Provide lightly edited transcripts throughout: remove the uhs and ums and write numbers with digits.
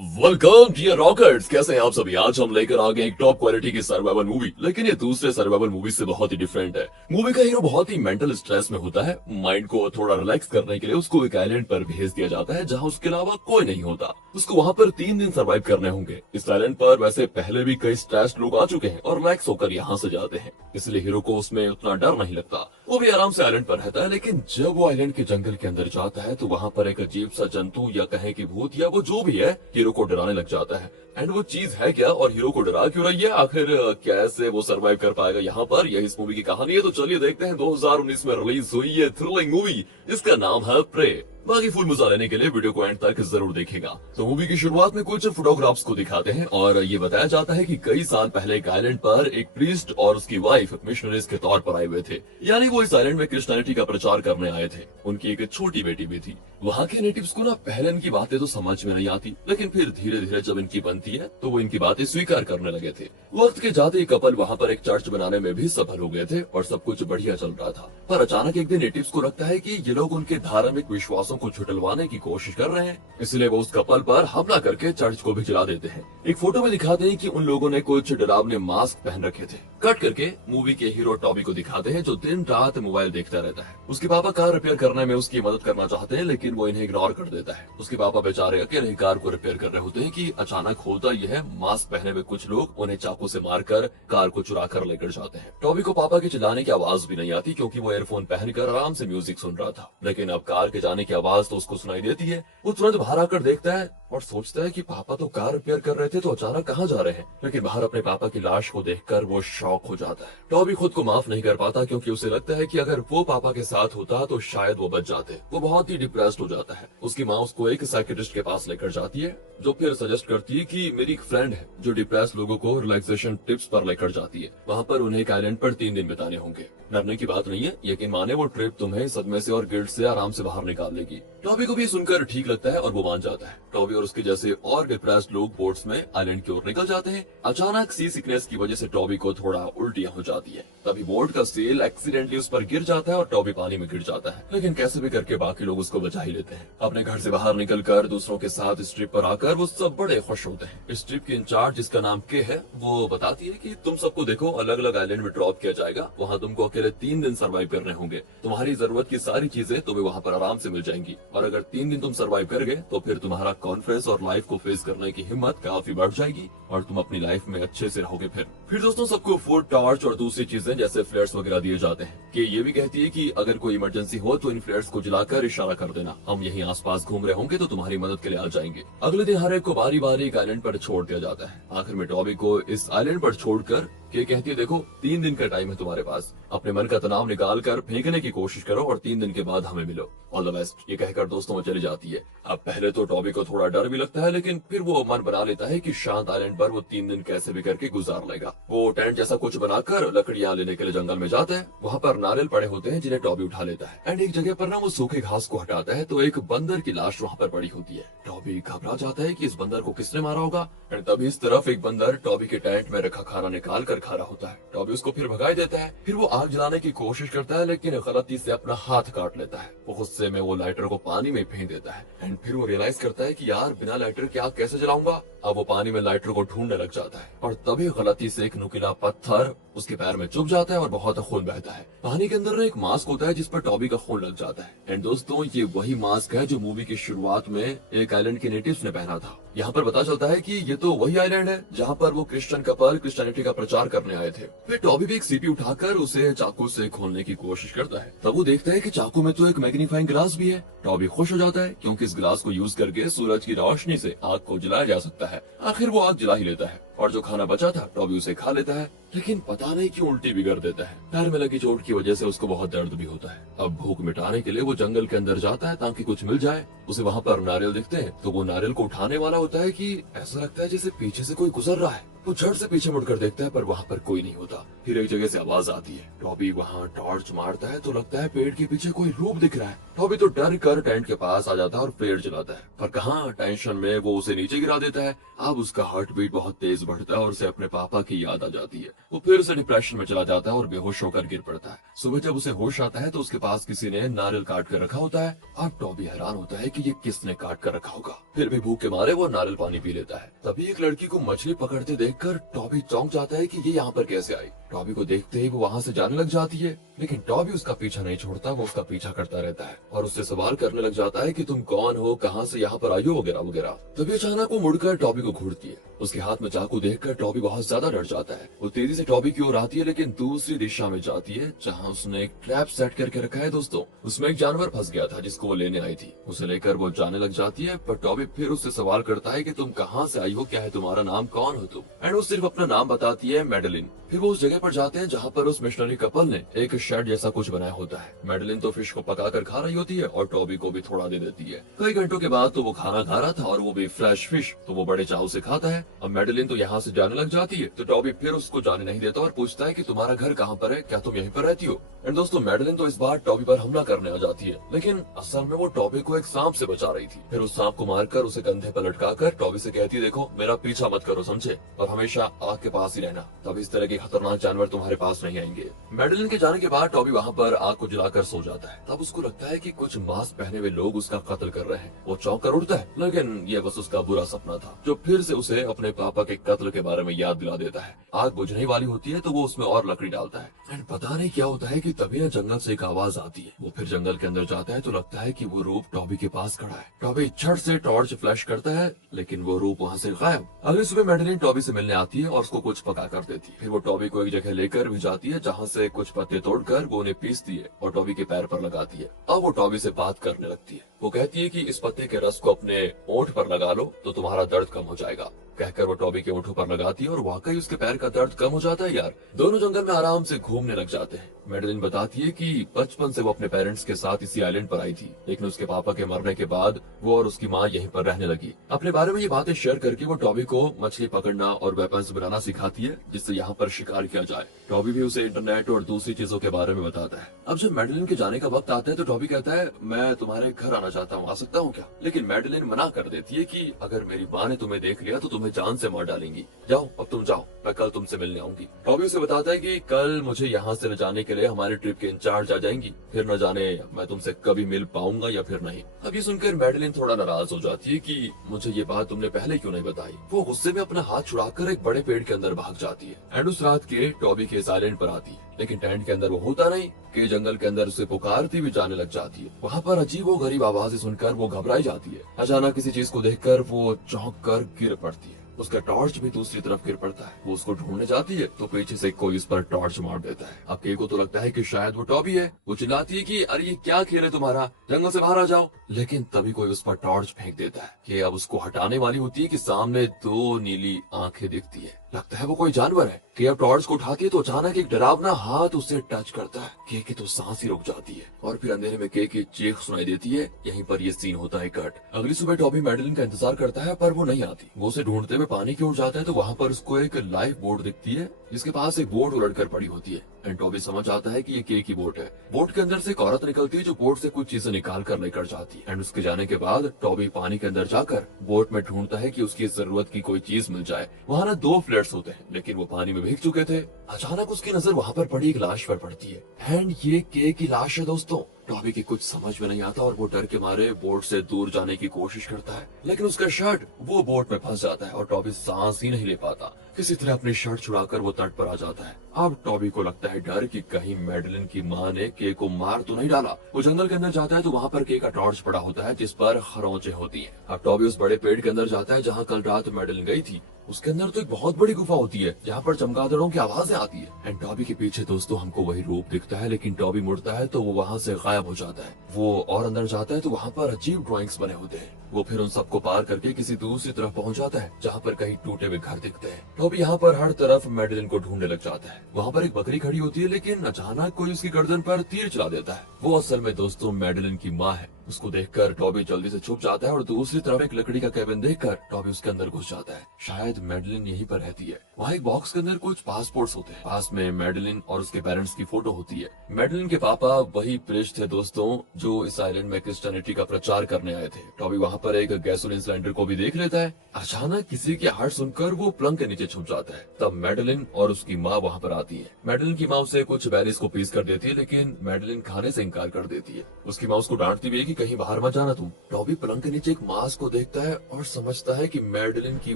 Welcome dear rockers, कैसे हैं आप सभी। आज हम लेकर आ गए एक टॉप क्वालिटी की सर्वाइवल मूवी, लेकिन ये दूसरे सर्वाइवल मूवी से बहुत ही डिफरेंट है। मूवी का हीरो बहुत ही मेंटल स्ट्रेस में होता है। माइंड को थोड़ा रिलैक्स करने के लिए उसको एक आइलैंड पर भेज दिया जाता है जहां उसके अलावा कोई नहीं होता। उसको वहां पर 3 दिन सर्वाइव करने होंगे। इस आइलैंड पर वैसे पहले भी कई स्ट्रेस्ड लोग आ चुके हैं और रिलैक्स होकर यहाँ से जाते हैं, इसलिए हीरो को उसमें उतना डर नहीं लगता। वो भी आराम से आइलैंड पर रहता है। लेकिन जब वो आइलैंड के जंगल के अंदर जाता है तो वहां पर एक अजीब सा जंतु या कहें कि भूत या वो जो भी है हीरो को डराने लग जाता है। एंड वो चीज है क्या और हीरो को डरा क्यों रही है, आखिर कैसे वो सरवाइव कर पाएगा यहाँ पर, यही इस मूवी की कहानी है। तो चलिए देखते हैं 2019 में रिलीज हुई ये थ्रिलिंग मूवी, इसका नाम है प्रे। बाकी फुल मजा लेने के लिए वीडियो को एंड तक जरूर देखेगा। तो मूवी की शुरुआत में कुछ फोटोग्राफ्स को दिखाते हैं और ये बताया जाता है कि कई साल पहले एक आइलैंड पर एक प्रीस्ट और उसकी वाइफ मिशनरीज के तौर पर आए हुए थे। यानी वो इस आइलैंड में क्रिश्चियनिटी का प्रचार करने आए थे। उनकी एक छोटी बेटी भी थी। वहाँ के नेटिव्स को ना पहले इनकी बातें तो समझ में नहीं आती, लेकिन फिर धीरे धीरे जब इनकी बनती है तो वो इनकी बातें स्वीकार करने लगे थे। वक्त के जाते ही कपल वहाँ पर एक चर्च बनाने में भी सफल हो गए थे और सब कुछ बढ़िया चल रहा था। पर अचानक एक दिन नेटिव्स को लगता है कि ये लोग उनके धार्मिक विश्वासों को छुटलवाने की कोशिश कर रहे हैं, इसलिए वो उस कपल पर हमला करके चर्च को भी जला देते हैं। एक फोटो में दिखाते हैं कि उन लोगों ने कुछ डरावने मास्क पहन रखे थे। कट करके मूवी के हीरो टॉबी को दिखाते हैं जो दिन रात मोबाइल देखता रहता है। उसके पापा कार रिपेयर करने में उसकी मदद करना चाहते हैं, लेकिन वो इन्हें इग्नोर कर देता है। उसके पापा बेचारे अकेले कार को रिपेयर कर रहे होते हैं कि अचानक होता यह है, मास्क पहने हुए कुछ लोग उन्हें चाकू से मारकर कार को चुरा कर लेकर जाते हैं। टॉबी को पापा के चिल्लाने की आवाज भी नहीं आती क्योंकि वो ईयरफोन पहनकर आराम से म्यूजिक सुन रहा था। लेकिन अब कार के जाने की आवाज तो उसको सुनाई देती है। वो तुरंत बाहर आकर देखता है और सोचता है कि पापा तो कार रिपेयर कर रहे थे, तो अचानक कहाँ जा रहे हैं। लेकिन बाहर अपने पापा की लाश को देखकर वो शॉक हो जाता है। टॉबी खुद को माफ नहीं कर पाता क्योंकि उसे लगता है कि अगर वो पापा के साथ होता तो शायद वो बच जाते। वो बहुत ही डिप्रेस्ड हो जाता है। उसकी माँ उसको एक साइकियाट्रिस्ट के पास लेकर जाती है जो फिर सजेस्ट करती है कि मेरी एक फ्रेंड है जो डिप्रेस्ड लोगों को रिलैक्सेशन टिप्स पर लेकर जाती है। वहाँ पर उन्हें एक आइलैंड पर 3 दिन बिताने होंगे। डरने की बात नहीं है, यकीन माने वो ट्रिप तुम्हें सदमे से और गिल्ट से आराम से बाहर निकाल लेगी। टॉबी को भी सुनकर ठीक लगता है और वो मान जाता है। टॉबी और उसके जैसे और डिप्रेस्ड लोग बोट्स में आइलैंड की ओर निकल जाते हैं। अचानक सी सिकनेस की वजह से टॉबी को थोड़ा उल्टियां हो जाती है। तभी बोट का सेल एक्सीडेंटली उस पर गिर जाता है और टॉबी पानी में गिर जाता है। लेकिन कैसे भी करके बाकी लोग उसको बचा ही लेते हैं। अपने घर से बाहर निकलकर दूसरों के साथ इस ट्रिप पर आकर वो सब बड़े खुश होते हैं। इस ट्रिप की इंचार्ज जिसका नाम के है वो बताती है कि तुम सबको देखो अलग अलग आइलैंड में ड्रॉप किया जाएगा। वहाँ तुमको अकेले 3 दिन सर्वाइव करने होंगे। तुम्हारी जरूरत की सारी चीजें तुम्हें वहाँ पर आराम से मिल जाएंगी और अगर 3 दिन तुम सर्वाइव कर गए तो फिर तुम्हारा कॉन्फिडेंस और लाइफ को फेस करने की हिम्मत काफी बढ़ जाएगी और तुम अपनी लाइफ में अच्छे से रहोगे। फिर दोस्तों सबको फूड, टॉर्च और दूसरी चीजें जैसे फ्लेयर्स वगैरह दिए जाते हैं। कि ये भी कहती है कि अगर कोई इमरजेंसी हो तो इन फ्लेयर्स को जलाकर इशारा कर देना, हम यहीं आसपास घूम रहे होंगे तो तुम्हारी मदद के लिए आ जाएंगे। अगले दिन हर एक को बारी बारी एक आइलैंड पर छोड़ दिया जाता है। आखिर में टॉबी को इस आइलैंड पर छोड़कर के कहती है देखो 3 दिन का टाइम है तुम्हारे पास, अपने मन का तनाव निकाल कर फेंकने की कोशिश करो और 3 दिन के बाद हमें मिलो, ऑल द बेस्ट। ये कहकर दोस्तों वो चली जाती है। अब पहले तो टॉबी को थोड़ा डर भी लगता है, लेकिन फिर वो मन बना लेता है कि शांत आइलैंड पर वो 3 दिन कैसे भी करके गुजार लेगा। वो टेंट जैसा कुछ बनाकर लकड़ियां लेने के लिए जंगल में जाता है। वहाँ पर नारियल पड़े होते हैं जिन्हें टॉबी उठा लेता है। एंड एक जगह पर ना वो सूखे घास को हटाता है तो एक बंदर की लाश वहाँ पर पड़ी होती है। टॉबी घबरा जाता है कि इस बंदर को किसने मारा होगा। एंड तभी इस तरफ एक बंदर टॉबी के टेंट में रखा खाना निकाल कर खा रहा होता है। टॉबी उसको फिर भगा देता है। फिर वो आग जलाने की कोशिश करता है लेकिन गलती से अपना हाथ काट लेता है। वो गुस्से में वो लाइटर को पानी में फेंक देता है। एंड फिर वो रियलाइज करता है कि यार बिना लाइटर के आग कैसे जलाऊंगा। अब वो पानी में लाइटर को ढूंढने लग जाता है और तभी गलती से एक नुकीला पत्थर उसके पैर में चुभ जाता है और बहुत खून बहता है। पानी के अंदर एक मास्क होता है जिस पर टॉबी का खून लग जाता है। एंड दोस्तों ये वही मास्क है जो मूवी की शुरुआत में एक आइलैंड के नेटिव्स ने पहना था। यहाँ पर पता चलता है कि ये तो वही आइलैंड है जहाँ पर वो क्रिश्चियन कपल क्रिश्चियनिटी का प्रचार करने आए थे। फिर टॉबी भी एक सीपी उठाकर उसे चाकू से खोलने की कोशिश करता है। तब वो देखता है कि चाकू में तो एक मैग्नीफाइंग ग्लास भी है। टॉबी खुश हो जाता है क्योंकि इस ग्लास को यूज करके सूरज की रोशनी से आग को जलाया जा सकता है। आखिर वो आग जला ही लेता है और जो खाना बचा था टॉबी उसे खा लेता है। लेकिन पता नहीं क्यों उल्टी बिगड़ देता है। पैर में लगी चोट की वजह से उसको बहुत दर्द भी होता है। अब भूख मिटाने के लिए वो जंगल के अंदर जाता है ताकि कुछ मिल जाए। उसे वहाँ पर नारियल दिखते हैं तो वो नारियल को उठाने वाला होता है कि ऐसा लगता है जैसे पीछे से कोई गुजर रहा है। वो झट से पीछे मुड़कर देखता है पर वहाँ पर कोई नहीं होता। फिर एक जगह से आवाज आती है। टॉबी वहाँ टॉर्च मारता है तो लगता है पेड़ के पीछे कोई रूप दिख रहा है। टॉबी तो डर कर टेंट के पास आ जाता है और पेड़ जलाता है, पर कहाँ टेंशन में वो उसे नीचे गिरा देता है। अब उसका हार्ट बीट बहुत तेज बढ़ता है और उसे अपने पापा की याद आ जाती है। वो फिर से डिप्रेशन में चला जाता है और बेहोश होकर गिर पड़ता है। सुबह जब उसे होश आता है तो उसके पास किसी ने नारियल काट कर रखा होता है। अब टॉबी हैरान होता है कि ये किसने काट कर रखा होगा। फिर भी भूख के मारे वो नारियल पानी पी लेता है। तभी एक लड़की को मछली पकड़ते देखकर टॉबी चौंक जाता है कि ये यहाँ पर कैसे आई। टॉबी को देखते ही वो वहाँ से जाने लग जाती है, लेकिन टॉबी उसका पीछा नहीं छोड़ता। वो उसका पीछा करता रहता है और उससे सवाल करने लग जाता है कि तुम कौन हो, कहाँ से यहाँ पर आई हो, वगैरह वगैरह। तभी अचानक वो मुड़कर टॉबी को घूरती है। उसके हाथ में चाकू देखकर टॉबी बहुत ज्यादा डर जाता है। वो तेजी से टॉबी की ओर आती है, लेकिन दूसरी दिशा में जाती है जहाँ उसने एक ट्रैप सेट करके रखा है। दोस्तों, उसमें एक जानवर फंस गया था जिसको वो लेने आई थी। उसे लेकर वो जाने लग जाती है, पर टॉबी फिर उससे सवाल करता है कि तुम कहाँ से आई हो, क्या है तुम्हारा नाम, कौन हो तुम। एंड वो सिर्फ अपना नाम बताती है, मैडेलिन। फिर वो उस जगह पर जाते हैं जहाँ पर उस मिशनरी कपल ने एक शेड जैसा कुछ बनाया होता है। मैडेलिन तो फिश को पकाकर खा रही होती है और टॉबी को भी थोड़ा दे देती है। कई घंटों के बाद तो वो खाना खा रहा था और वो भी फ्रेश फिश, तो वो बड़े चाव से खाता है। अब मैडेलिन तो यहाँ से जाने लग जाती है, तो टॉबी फिर उसको जाने नहीं देता और पूछता है कि तुम्हारा घर कहाँ पर है, क्या तुम यहीं पर रहती हो। एंड दोस्तों, मैडेलिन तो इस बार टॉबी पर हमला करने आ जाती है, लेकिन असल में वो टॉबी को एक सांप से बचा रही थी। फिर उस सांप को मारकर उसे कंधे पर लटकाकर टॉबी से कहती है, देखो मेरा पीछा मत करो, समझे, और हमेशा आग के पास ही रहना, तब इस तरह के खतरनाक जानवर तुम्हारे पास नहीं आएंगे। मैडेलिन के जाने के बाद टॉबी वहाँ पर आग को जलाकर सो जाता है। तब उसको लगता है कि कुछ मास्क पहने हुए लोग उसका कत्ल कर रहे हैं। वो चौंक कर उठता है, लेकिन ये बस उसका बुरा सपना था जो फिर से उसे अपने पापा के कत्ल के बारे में याद दिला देता है। आग बुझने वाली होती है तो वो उसमें और लकड़ी डालता है। एंड पता नहीं क्या होता है कि तभी जंगल से एक आवाज आती है। वो फिर जंगल के अंदर जाता है तो लगता है कि वो रूप टॉबी के पास खड़ा है। टॉबी झट से टॉर्च फ्लैश करता है, लेकिन वो रूप वहाँ से गायब। अगली सुबह मैडेलिन टॉबी से मिलने आती है और उसको कुछ पका कर देती है। फिर वो टॉबी को एक जगह लेकर भी जाती है जहाँ से कुछ पत्ते तोड़कर वो उन्हें पीसती है और टॉबी के पैर पर लगाती है। अब वो टॉबी से बात करने लगती है। वो कहती है कि इस पत्ते के रस को अपने ओंठ पर लगा लो तो तुम्हारा दर्द कम हो जाएगा। कहकर वो टॉबी के ओंठों पर लगाती है और वाकई उसके पैर का दर्द कम हो जाता है। यार, दोनों जंगल में आराम से घूमने लग जाते हैं। मैडेलिन बताती है कि बचपन से वो अपने पेरेंट्स के साथ इसी आइलैंड पर आई थी, लेकिन उसके पापा के मरने के बाद वो और उसकी माँ यहीं पर रहने लगी। अपने बारे में ये बातें शेयर करके वो टॉबी को मछली पकड़ना और वेपन्स बनाना सिखाती है, जिससे यहाँ पर शिकार किया जाए। टॉबी भी उसे इंटरनेट और दूसरी चीजों के बारे में बताता है। अब जब मैडेलिन के जाने का वक्त आता है तो टॉबी कहता है, मैं तुम्हारे घर आना चाहता हूँ, आ सकता हूँ क्या? लेकिन मैडेलिन मना कर देती है कि अगर मेरी माँ ने तुम्हें देख लिया तो तुम्हें जान से मार डालेंगी। जाओ, अब तुम जाओ, मैं कल तुमसे मिलने आऊंगी। टॉबी उसे बताता है कि कल मुझे यहाँ से ले जाने के लिए हमारे ट्रिप के इंचार्ज आ जाएंगी, फिर न जाने मैं तुमसे कभी मिल पाऊंगा या फिर नहीं। अब ये सुनकर मैडेलिन थोड़ा नाराज हो जाती है कि मुझे ये बात तुमने पहले क्यों नहीं बताई। वो गुस्से में अपना हाथ छुड़ाकर एक बड़े पेड़ के अंदर भाग जाती है एंड उस रात के टॉबी के इस आइलैंड पर आती है, लेकिन टेंट के अंदर वो होता नहीं कि जंगल के अंदर उसे पुकारती हुई जाने लग जाती है। वहाँ पर अजीब व गरीब आवाजें सुनकर वो घबराई जाती है। अचानक किसी चीज को देखकर वो चौंक कर गिर पड़ती है। उसका टॉर्च भी दूसरी तरफ गिर पड़ता है। वो उसको ढूंढने जाती है तो पीछे से कोई उस पर टॉर्च मार देता है। अब के को तो लगता है कि शायद वो टॉबी है। वो चिल्लाती है कि अरे ये क्या खेल है तुम्हारा, जंगल से बाहर आ जाओ। लेकिन तभी कोई उस पर टॉर्च फेंक देता है कि अब उसको हटाने वाली होती है कि सामने दो नीली आंखें दिखती है। लगता है वो कोई जानवर है कि अब टॉर्च को उठाती है तो अचानक एक डरावना हाथ उससे टच करता है। के की तो सांस ही रुक जाती है और फिर अंधेरे में के की चीख सुनाई देती है। यहीं पर ये सीन होता है कट। अगली सुबह टॉबी मैडेलिन का इंतजार करता है पर वो नहीं आती। वो उसे ढूंढते हुए पानी की ओर जाता है तो वहाँ पर उसको एक लाइफ बोट दिखती है जिसके पास एक बोट उलट कर पड़ी होती है। एंड टॉबी समझ आता है कि ये के की बोट है। बोट के अंदर से एक औरत निकलती है जो बोट से कुछ चीजें निकाल कर लेकर जाती है। एंड उसके जाने के बाद टॉबी पानी के अंदर जाकर बोट में ढूंढता है कि उसकी जरूरत की कोई चीज मिल जाए। वहाँ ना 2 फ्लैट्स होते हैं, लेकिन वो पानी में भीग चुके थे। अचानक उसकी नजर वहाँ पर पड़ी एक लाश पर पड़ती है एंड ये के की लाश है। दोस्तों, टॉबी की कुछ समझ में नहीं आता और वो डर के मारे बोट से दूर जाने की कोशिश करता है, लेकिन उसका शर्ट वो बोट में फंस जाता है और टॉबी सांस ही नहीं ले पाता। किसी तरह अपनी शर्ट छुड़ाकर वो तट पर आ जाता है। अब टॉबी को लगता है डर कि कहीं मैडेलिन की माँ ने के को मार तो नहीं डाला। वो जंगल के अंदर जाता है तो वहाँ पर के का टॉर्च पड़ा होता है जिस पर खरोंचे होती हैं। अब टॉबी उस बड़े पेड़ के अंदर जाता है जहाँ कल रात मैडेलिन गई थी। उसके अंदर तो एक बहुत बड़ी गुफा होती है जहाँ पर चमगादड़ों की आवाजें आती है। एंड टॉबी के पीछे दोस्तों हमको वही रूप दिखता है, लेकिन टॉबी मुड़ता है तो वो वहाँ से गायब हो जाता है। वो और अंदर जाता है तो वहाँ पर अजीब ड्राइंग्स बने होते हैं। वो फिर उन सबको पार करके किसी दूसरी तरफ पहुंच जाता है जहाँ पर कहीं टूटे हुए घर दिखते हैं। टॉबी यहाँ पर हर तरफ मैडेलिन को ढूंढने लग जाता है। वहाँ पर एक बकरी खड़ी होती है, लेकिन अचानक कोई उसकी गर्दन पर तीर चला देता है। वो असल में दोस्तों मैडेलिन की माँ है। उसको देखकर टॉबी जल्दी से छुप जाता है और दूसरी तरफ एक लकड़ी का केबिन देखकर टॉबी उसके अंदर घुस जाता है। शायद मैडेलिन यहीं पर रहती है। वहाँ एक बॉक्स के अंदर कुछ पासपोर्ट्स होते हैं। पास में मैडेलिन और उसके पेरेंट्स की फोटो होती है। मैडेलिन के पापा वही प्रीस्ट थे दोस्तों जो इस आइलैंड में क्रिश्चियनिटी का प्रचार करने आए थे। टॉबी वहाँ पर एक गैसोलीन सिलेंडर को भी देख लेता है। अचानक किसी की आहट सुनकर वो पलंग के नीचे छुप जाता है। तब मैडेलिन और उसकी माँ वहाँ पर आती है। मैडेलिन की माँ उसे कुछ बेरीज को पीस कर देती है, लेकिन मैडेलिन खाने से इनकार कर देती है। उसकी माँ उसको डांटती भी है कि कहीं बाहर मत जाना तुम। टॉबी पलंग के नीचे एक मास्क को देखता है और समझता है कि मैडेलिन की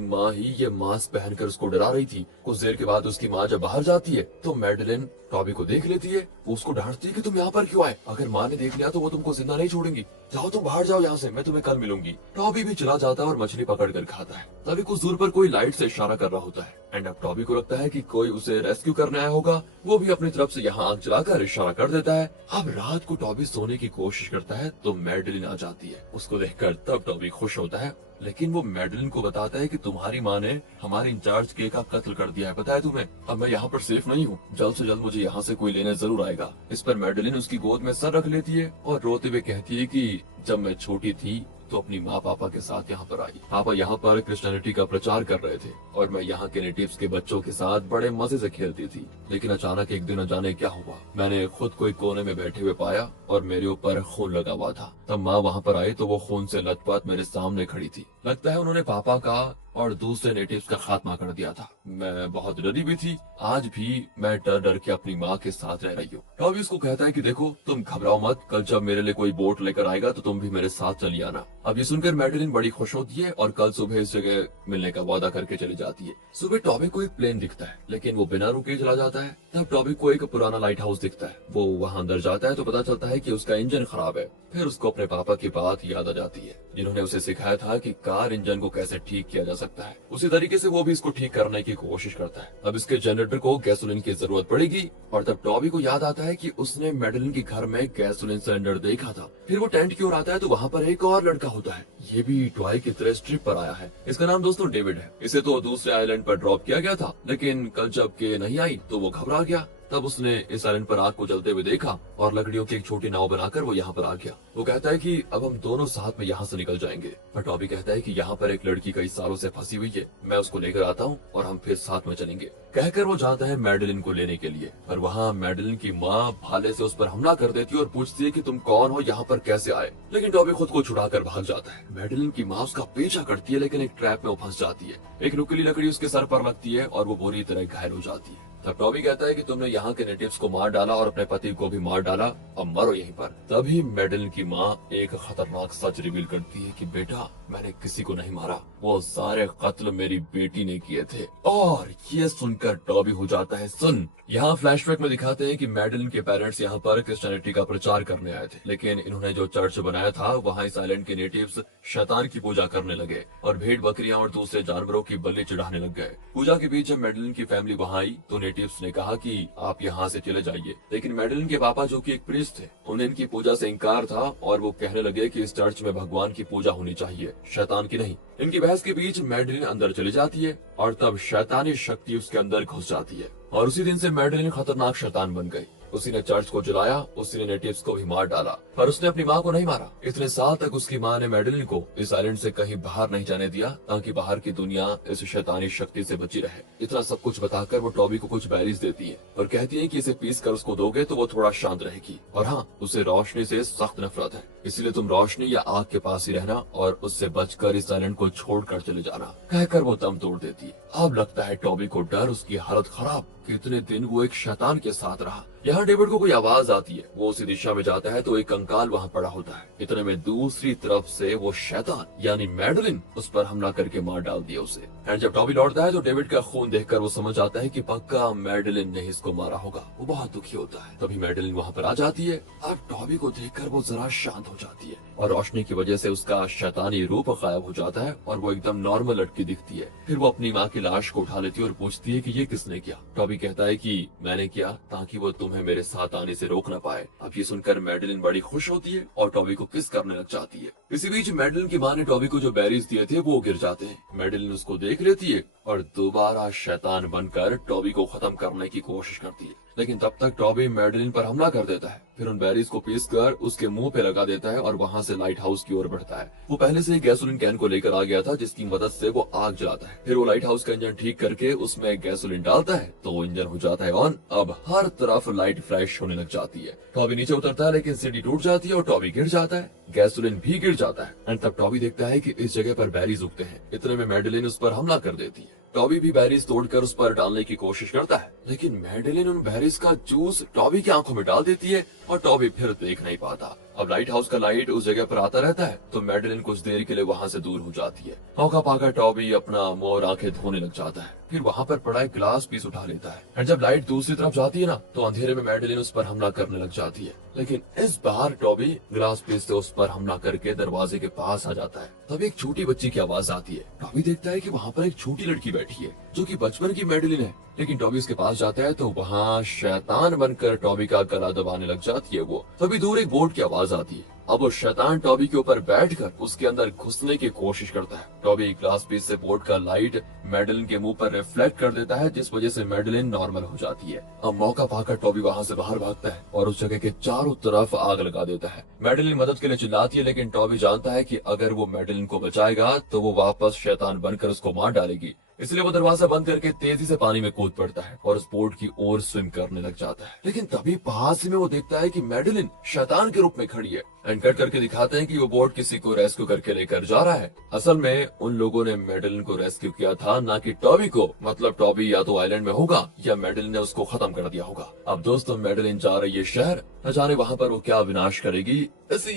माँ ही ये मास्क पहनकर उसको डरा रही थी। कुछ देर के बाद उसकी माँ जब बाहर जाती है तो मैडेलिन टॉबी को देख लेती है। वो उसको डांटती है कि तुम यहाँ पर क्यों आए? अगर माँ ने देख लिया तो वो तुमको जिंदा नहीं छोड़ेंगी। जाओ तुम बाहर जाओ यहाँ से, मैं तुम्हें कल मिलूंगी। टॉबी भी चला जाता है और मछली पकड़ कर खाता है। तभी कुछ दूर पर कोई लाइट से इशारा कर रहा होता है एंड अब टॉबी को लगता है कि कोई उसे रेस्क्यू करने आया होगा। वो भी अपनी तरफ से यहाँ आग चलाकर इशारा कर देता है। अब रात को टॉबी सोने की कोशिश करता है तो मैडेलिन आ जाती है। उसको देखकर तब टॉबी खुश होता है, लेकिन वो मैडेलिन को बताता है कि तुम्हारी माँ ने हमारे इंचार्ज के का कत्ल कर दिया है, पता है तुम्हें? अब मैं यहाँ पर सेफ नहीं हूँ। जल्द से जल्द मुझे यहाँ से कोई लेने जरूर आएगा। इस पर मैडेलिन उसकी गोद में सर रख लेती है और रोते हुए कहती है कि जब मैं छोटी थी तो अपनी माँ पापा के साथ यहाँ पर आई। पापा यहाँ पर क्रिश्चियनिटी का प्रचार कर रहे थे और मैं यहाँ के नेटिव्स के बच्चों के साथ बड़े मजे से खेलती थी। लेकिन अचानक एक दिन अजाने क्या हुआ, मैंने खुद को एक कोने में बैठे हुए पाया और मेरे ऊपर खून लगा हुआ था। तब माँ वहाँ पर आई तो वो खून से लथपथ मेरे सामने खड़ी थी। लगता है उन्होंने पापा का और दूसरे नेटिव्स का खात्मा कर दिया था। मैं बहुत डरी भी थी। आज भी मैं डर डर के अपनी माँ के साथ रह रही हूँ। टॉबी उसको कहता है कि देखो तुम घबराओ मत, कल जब मेरे लिए कोई बोट लेकर आएगा तो तुम भी मेरे साथ चली आना। अब ये सुनकर मैडेलिन बड़ी खुश होती है और कल सुबह इस जगह मिलने का वादा करके चली जाती है। सुबह टॉबी को एक प्लेन दिखता है, लेकिन वो बिना रुके चला जाता है। तब टॉबी को एक पुराना लाइट हाउस दिखता है। वो वहाँ अंदर जाता है तो पता चलता है कि उसका इंजन खराब है। फिर उसको अपने पापा की बात याद आ जाती है, जिन्होंने उसे सिखाया था कि कार इंजन को कैसे ठीक किया जा सकता है। उसी तरीके से वो भी इसको ठीक करने की कोशिश करता है। अब इसके जनरेटर को गैसोलीन की जरूरत पड़ेगी और तब टॉबी को याद आता है कि उसने मैडेलिन के घर में गैसोलीन सिलेंडर देखा था। फिर वो टेंट की ओर आता है तो वहाँ पर एक और लड़का होता है। ये भी ट्वाई की तरह ट्रिप पर आया है। इसका नाम दोस्तों डेविड है। इसे तो दूसरे आइलैंड पर ड्रॉप किया गया था, लेकिन कल जब के नहीं आई तो वो घबरा गया। तब उसने इस आइलैंड पर आग को जलते हुए देखा और लकड़ियों की एक छोटी नाव बनाकर वो यहाँ पर आ गया। वो कहता है कि अब हम दोनों साथ में यहाँ से निकल जाएंगे। पर टॉबी कहता है कि यहाँ पर एक लड़की कई सालों से फंसी हुई है, मैं उसको लेकर आता हूँ और हम फिर साथ में चलेंगे। कहकर वो जाता है मैडेलिन को लेने के लिए। पर वहाँ मैडेलिन की माँ भाले से उस पर हमला कर देती है और पूछती है कि तुम कौन हो, यहाँ पर कैसे आए? लेकिन टॉबी खुद को छुड़ाकर भाग जाता है। मैडेलिन की माँ उसका पीछा करती है, लेकिन एक ट्रैप में वो फंस जाती है। एक नुकीली लकड़ी उसके सर पर लगती है और वो बुरी तरह घायल हो जाती है। तब टॉबी कहता है कि तुमने यहाँ के नेटिव्स को मार डाला और अपने पति को भी मार डाला, अब मरो यहीं पर। तभी मैडेलिन की माँ एक खतरनाक सच रिवील करती है कि बेटा मैंने किसी को नहीं मारा, वो सारे कत्ल मेरी बेटी ने किए थे। और ये सुनकर टॉबी हो जाता है सुन। यहाँ फ्लैशबैक में दिखाते हैं कि मैडेलिन के पेरेंट्स यहाँ पर क्रिश्चियनिटी का प्रचार करने आए थे, लेकिन इन्होंने जो चर्च बनाया था वहाँ इस आइलैंड के नेटिव्स शैतान की पूजा करने लगे और भेड़ बकरियां और दूसरे जानवरों की बलि चढ़ाने लग गए। पूजा के बीच जब मैडेलिन की फैमिली वहाँ आई तो नेटिव्स ने कहा कि आप यहाँ से चले जाइए, लेकिन मैडेलिन के पापा जो कि एक प्रीस्ट थे, उन्हें इनकी पूजा से इनकार था और वो कहने लगे कि इस चर्च में भगवान की पूजा होनी चाहिए, शैतान की नहीं। इनकी बहस के बीच मैडेलिन अंदर चली जाती है और तब शैतानी शक्ति उसके अंदर घुस जाती है और उसी दिन से मैडेलिन खतरनाक शैतान बन गई। उसी ने चर्च को जलाया, उसी ने नेटिव्स को भी मार डाला, पर उसने अपनी माँ को नहीं मारा। इतने साल तक उसकी माँ ने मैडेलिन को इस आइलैंड से कहीं बाहर नहीं जाने दिया ताकि बाहर की दुनिया इस शैतानी शक्ति से बची रहे। इतना सब कुछ बताकर वो टॉबी को कुछ बेरीज देती है और कहती है कि इसे पीस कर उसको दोगे तो वो थोड़ा शांत रहेगी। और हाँ, उसे रोशनी से सख्त नफरत है, इसलिए तुम रोशनी या आग के पास ही रहना और उससे बचकर इस आइलैंड को छोड़कर चले जाना। कहकर वो दम तोड़ देती है। अब लगता है टॉबी को डर, उसकी हालत खराब। कितने दिन वो एक शैतान के साथ रहा। यहाँ डेविड को कोई आवाज आती है। वो उसी दिशा में जाता है तो एक कंकाल वहाँ पड़ा होता है। इतने में दूसरी तरफ से वो शैतान यानी मैडेलिन उस पर हमला करके मार डाल दिया उसे। एंड जब टॉबी लौटता है तो डेविड का खून देखकर वो समझ आता है कि पक्का मैडेलिन ने इसको मारा होगा। वो बहुत दुखी होता है। तभी मैडेलिन वहाँ पर आ जाती है। अब टॉबी को देखकर वो जरा शांत हो जाती है और रोशनी की वजह से उसका शैतानी रूप गायब हो जाता है और वो एकदम नॉर्मल लड़की दिखती है। फिर वो अपनी माँ की लाश को उठा लेती है और पूछती है कि ये किसने किया। टॉबी कहता है कि मैंने किया ताकि वो तुम्हें मेरे साथ आने से रोक न पाए। अब ये सुनकर मैडेलिन बड़ी खुश होती है और टॉबी को किस करने लग जाती है। इसी बीच मैडेलिन की माँ ने टॉबी को जो बेरीज दिए थे वो गिर जाते हैं। मैडेलिन उसको देख लेती है और दोबारा शैतान बनकर टॉबी को खत्म करने की कोशिश करती है। लेकिन तब तक टॉबी मैडेलिन पर हमला कर देता है, फिर उन बेरीज को पीस कर उसके मुंह पे लगा देता है और वहां से लाइट हाउस की ओर बढ़ता है। वो पहले से ही गैसोलीन कैन को लेकर आ गया था, जिसकी मदद से वो आग जलाता है। फिर वो लाइट हाउस का इंजन ठीक करके उसमें गैसोलीन डालता है तो वो इंजन हो जाता है ऑन। अब हर तरफ लाइट फ्लैश होने लग जाती है। टॉबी नीचे उतरता है लेकिन सीढ़ी टूट जाती है और टॉबी गिर जाता है, गैसोलीन भी गिर जाता है। एंड तब टॉबी देखता है कि इस जगह पर बैरीज उगते हैं। इतने में मैडेलिन उस पर हमला कर देती है। टॉबी भी बैरीज तोड़कर उस पर डालने की कोशिश करता है, लेकिन मैडेलिन उन बैरीज का जूस टॉबी की आंखों में डाल देती है और टॉबी फिर देख नहीं पाता। अब लाइट हाउस का लाइट उस जगह पर आता रहता है तो मैडेलिन कुछ देर के लिए वहां से दूर हो जाती है। मौका पाकर टॉबी अपना मुंह और आंखें धोने लग जाता है, फिर वहां पर पड़ा एक ग्लास पीस उठा लेता है। और जब लाइट दूसरी तरफ जाती है ना तो अंधेरे में मैडेलिन उस पर हमला करने लग जाती है, लेकिन इस बार टॉबी ग्लास पीस से उस पर हमला करके दरवाजे के पास आ जाता है। तब एक छोटी बच्ची की आवाज आती है। टॉबी देखता है कि वहां पर एक छोटी लड़की बैठी है जो कि बचपन की मैडेलिन है, लेकिन टॉबी उसके पास जाता है तो वहाँ शैतान बनकर टॉबी का गला दबाने लग जाती है वो। तभी दूर एक बोर्ड की आवाज आती है। अब वो शैतान टॉबी के ऊपर बैठकर उसके अंदर घुसने की कोशिश करता है। टॉबी ग्लास पीस से बोर्ड का लाइट मैडेलिन के मुंह पर रिफ्लेक्ट कर देता है, जिस वजह से मैडेलिन नॉर्मल हो जाती है। अब मौका पाकर टॉबी वहां से बाहर भागता है और उस जगह के चारों तरफ आग लगा देता है। मैडेलिन मदद के लिए चिल्लाती है, लेकिन टॉबी जानता है कि अगर वो मैडेलिन को बचाएगा तो वो वापस शैतान बनकर उसको मार डालेगी, इसलिए वो दरवाजा बंद करके तेजी से पानी में कूद पड़ता है और उस बोट की ओर स्विम करने लग जाता है। लेकिन तभी पास में वो देखता है कि मैडेलिन शैतान के रूप में खड़ी है। एंड कट करके दिखाते हैं कि वो बोट किसी को रेस्क्यू करके लेकर जा रहा है। असल में उन लोगों ने मैडेलिन को रेस्क्यू किया था, ना कि टॉबी को। मतलब टॉबी या तो आइलैंड में होगा या मैडेलिन ने उसको खत्म कर दिया होगा। अब दोस्तों मैडेलिन जा रही है शहर, न जाने वहाँ पर वो क्या विनाश करेगी। इसी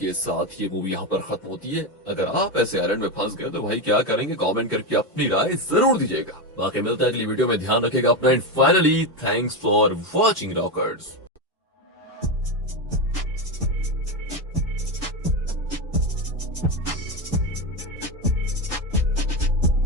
के साथ ये मूवी यहाँ पर खत्म होती है। अगर आप ऐसे आइलैंड में फंस गए तो भाई क्या करेंगे, कमेंट करके अपनी राय जरूर दीजिएगा। बाकी मिलता है अगली वीडियो में, ध्यान रखेगा अपना। And finally thanks for watching rockers.